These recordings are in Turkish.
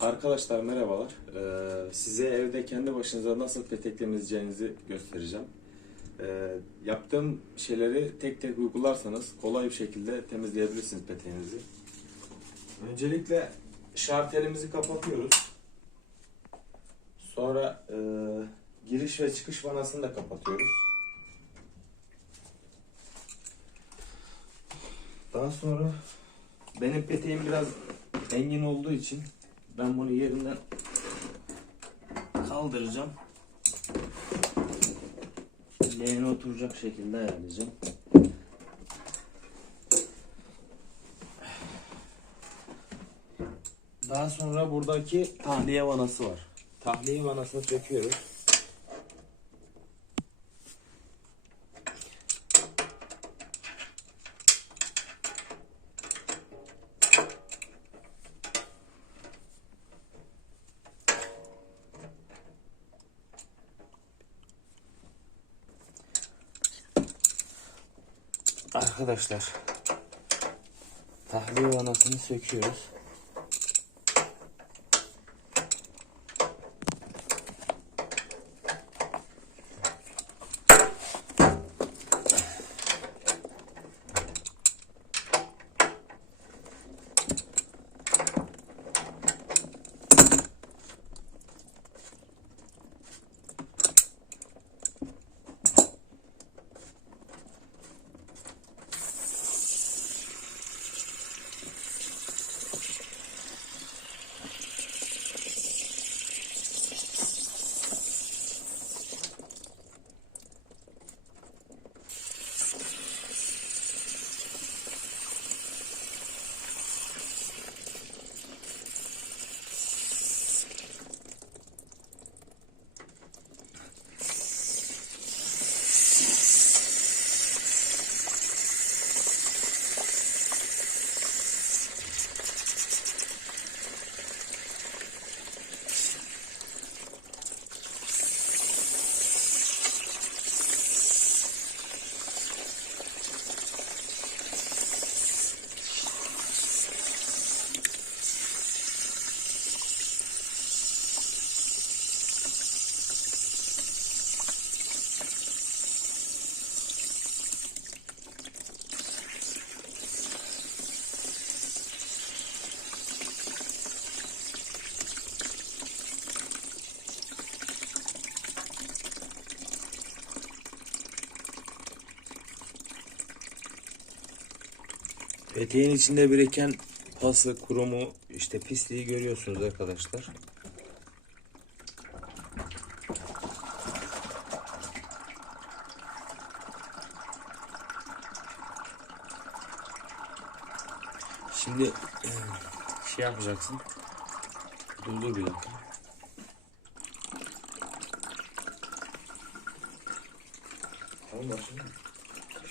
Arkadaşlar merhabalar. Ee, size evde kendi başınıza nasıl petek temizleyeceğinizi göstereceğim. Ee, yaptığım şeyleri tek tek uygularsanız kolay bir şekilde temizleyebilirsiniz peteğinizi. Öncelikle şartelimizi kapatıyoruz. Sonra e, giriş ve çıkış vanasını da kapatıyoruz. Daha sonra benim peteğim biraz engin olduğu için ben bunu yerinden kaldıracağım. Leğene oturacak şekilde ayarlayacağım. Daha sonra buradaki tahliye vanası var. Tahliye vanasını söküyoruz. Arkadaşlar tahliye vanasını söküyoruz. Peteğin içinde biriken pası, kurumu, işte pisliği görüyorsunuz arkadaşlar. Şimdi e, şey yapacaksın. Durdur bir dakika.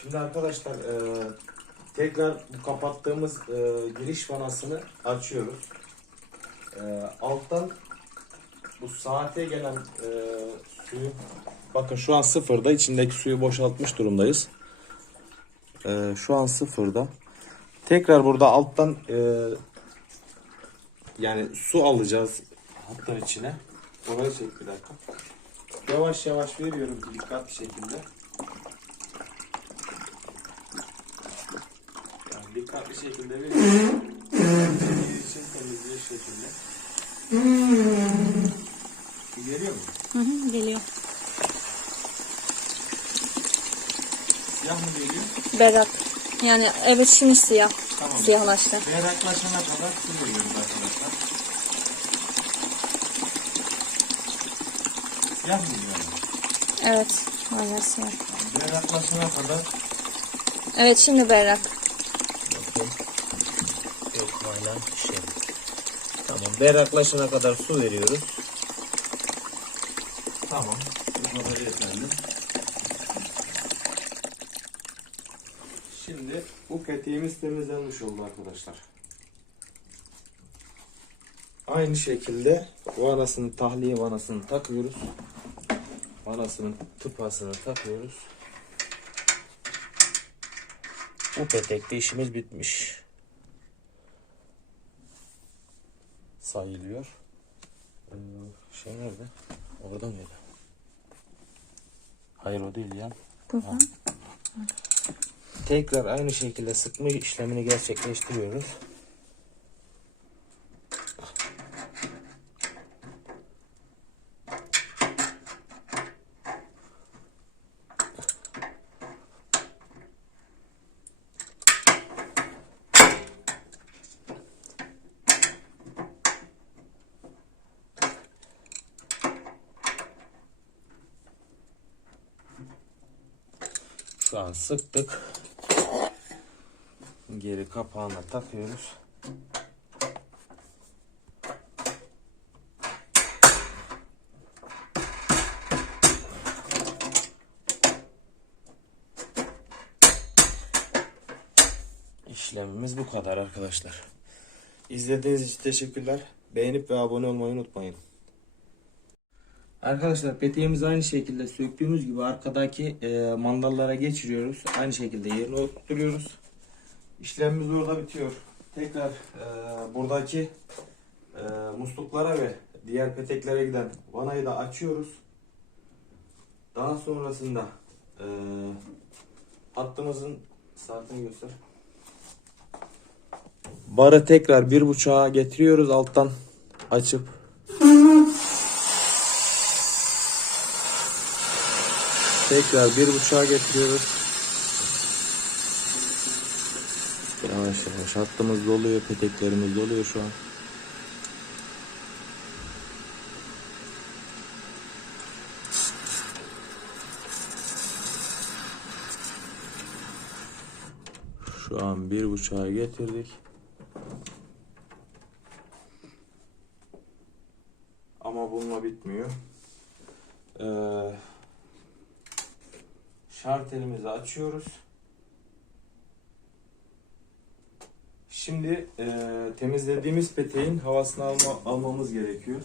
Şimdi arkadaşlar e, tekrar bu kapattığımız e, giriş vanasını açıyoruz. E, alttan bu saate gelen e, suyu bakın şu an sıfırda içindeki suyu boşaltmış durumdayız. E, şu an sıfırda. Tekrar burada alttan e, yani su alacağız hattın içine. Oraya çek bir dakika. Yavaş yavaş veriyorum dikkatli şekilde. Yani dikkatli şekilde veriyorum. Temizliği için temizliği şekilde. Geliyor mu? Hı hı, geliyor. Siyah mı geliyor? Berrak. Yani evet şimdi siyah. Tamam. Siyahlaştı. Berraklaşana kadar su veriyoruz arkadaşlar. Siyah mı geliyor? Evet. Hala siyah. Berraklaşana kadar Evet şimdi berrak. Bakın. Hala şey. Tamam. Berraklaşana kadar su veriyoruz. Tamam. Bu kadar yeterli. Şimdi bu peteğimiz temizlenmiş oldu arkadaşlar. Aynı şekilde vanasını, tahliye vanasını takıyoruz. Vanasının tıpasını takıyoruz. Bu petekte işimiz bitmiş. sayılıyor. Ee, şey nerede? Orada mıydı? Hayır o değil ya. Burada. Tekrar aynı şekilde sıkma işlemini gerçekleştiriyoruz. An sıktık. Geri kapağına takıyoruz. İşlemimiz bu kadar arkadaşlar. İzlediğiniz için teşekkürler. Beğenip ve abone olmayı unutmayın. Arkadaşlar peteğimizi aynı şekilde söktüğümüz gibi arkadaki e, mandallara geçiriyoruz. Aynı şekilde yerine oturtuyoruz. İşlemimiz orada bitiyor. Tekrar e, buradaki e, musluklara ve diğer peteklere giden vanayı da açıyoruz. Daha sonrasında e, hattımızın saatini göster. Barı tekrar bir buçuğa getiriyoruz alttan açıp Tekrar bir buçuğa getiriyoruz. Yavaş yavaş hattımız doluyor, peteklerimiz doluyor şu an. Şu an bir buçuğa getirdik. Ama bununla bitmiyor. Ee, şartelimizi açıyoruz. Şimdi e, temizlediğimiz peteğin havasını alma, almamız gerekiyor.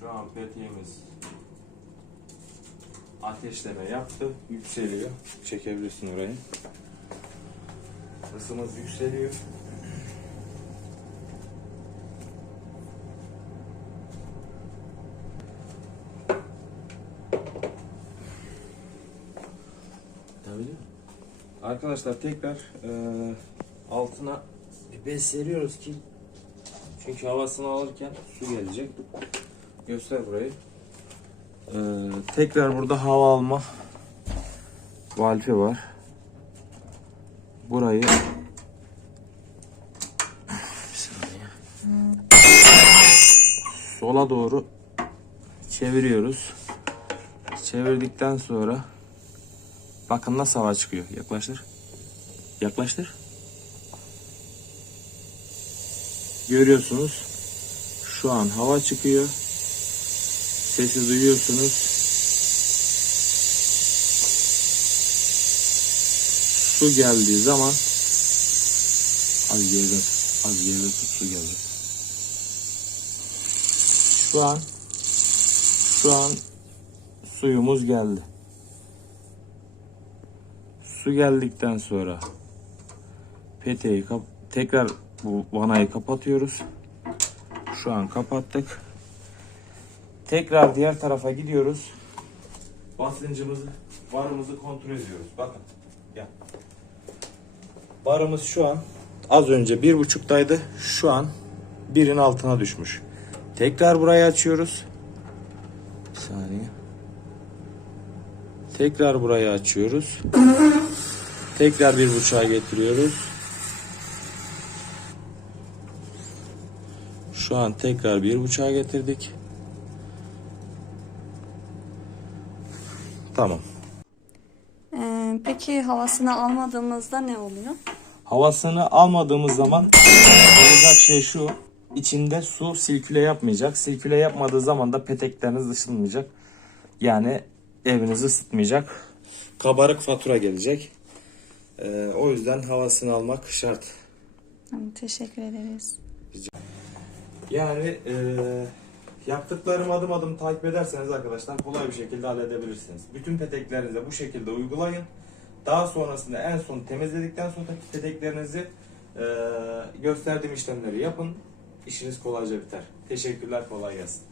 Şu an peteğimiz ateşleme yaptı. Yükseliyor. Çekebilirsin orayı. Isımız yükseliyor. Tabii Arkadaşlar tekrar e, altına bir bez seriyoruz ki çünkü havasını alırken su gelecek. Göster burayı. E, tekrar burada hava alma valfi var. Burayı. Sola doğru çeviriyoruz. Çevirdikten sonra Bakın nasıl hava çıkıyor. Yaklaştır. Yaklaştır. Görüyorsunuz. Şu an hava çıkıyor. Sesi duyuyorsunuz. Su geldiği zaman az geride az geride su geldi. Şu an şu an suyumuz geldi. Su geldikten sonra peteği tekrar bu vanayı kapatıyoruz. Şu an kapattık. Tekrar diğer tarafa gidiyoruz. Basıncımızı, barımızı kontrol ediyoruz. Bakın. Gel. Barımız şu an az önce bir buçuktaydı. Şu an birin altına düşmüş. Tekrar burayı açıyoruz. Bir saniye. Tekrar burayı açıyoruz. Tekrar bir buçuğa getiriyoruz. Şu an tekrar bir buçuğa getirdik. Tamam. Ee, peki havasını almadığımızda ne oluyor? Havasını almadığımız zaman olacak şey şu. içinde su silküle yapmayacak. Silküle yapmadığı zaman da petekleriniz ısınmayacak. Yani evinizi ısıtmayacak. Kabarık fatura gelecek. Ee, o yüzden havasını almak şart. Tamam, teşekkür ederiz. Yani e, yaptıklarımı adım adım takip ederseniz arkadaşlar kolay bir şekilde halledebilirsiniz. Bütün peteklerinize bu şekilde uygulayın. Daha sonrasında en son temizledikten sonra peteklerinizi Ee, gösterdiğim işlemleri yapın. İşiniz kolayca biter. Teşekkürler, kolay gelsin.